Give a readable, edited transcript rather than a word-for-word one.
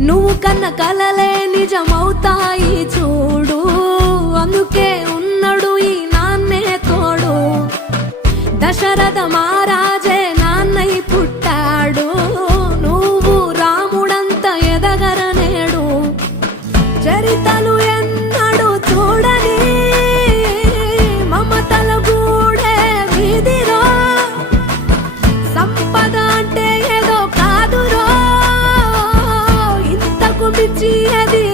నువ్వు కన్న కలలే నిజమవుతాయి చూడు, అందుకే ఉన్నాడు ఈ నాన్నే తోడు. దశరథ మహారాజే నాన్నై పుట్టాడు, నువ్వు రాముడంత ఎదగరనేడు. చరితలు ఎన్నడు చూడని మమతల గూడే వీధిలో, సంపద అంటే ఏదో కాదురో, ఇంతకు మించి అది